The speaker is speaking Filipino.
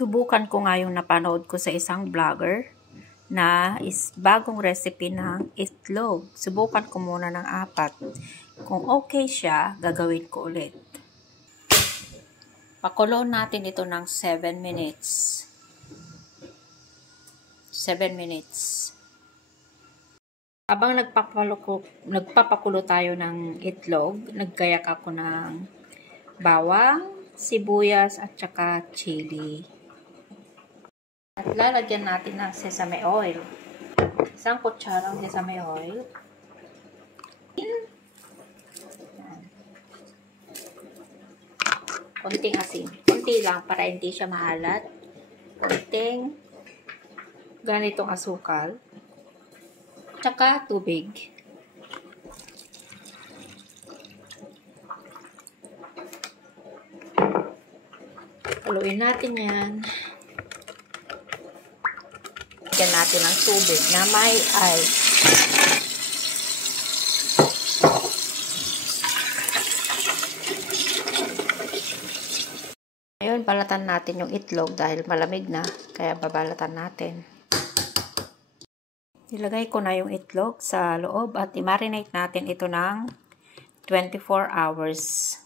Subukan ko nga yung napanood ko sa isang vlogger na bagong recipe ng itlog. Subukan ko muna ng 4. Kung okay siya, gagawin ko ulit. Pakulo natin ito ng 7 minutes. 7 minutes. Habang nagpapakulo tayo ng itlog, naggayak ako ng bawang, sibuyas at saka chili. At lalagyan natin ng sesame oil. 1 kutsarang sesame oil. Konting asin. Konti lang para hindi siya maalat. Konting ganitong asukal. Tsaka tubig. Haluin natin yan. Lagyan natin ng tubig na may ice. Ngayon, balatan natin yung itlog dahil malamig na, kaya babalatan natin. Ilagay ko na yung itlog sa loob at i-marinate natin ito ng 24 hours.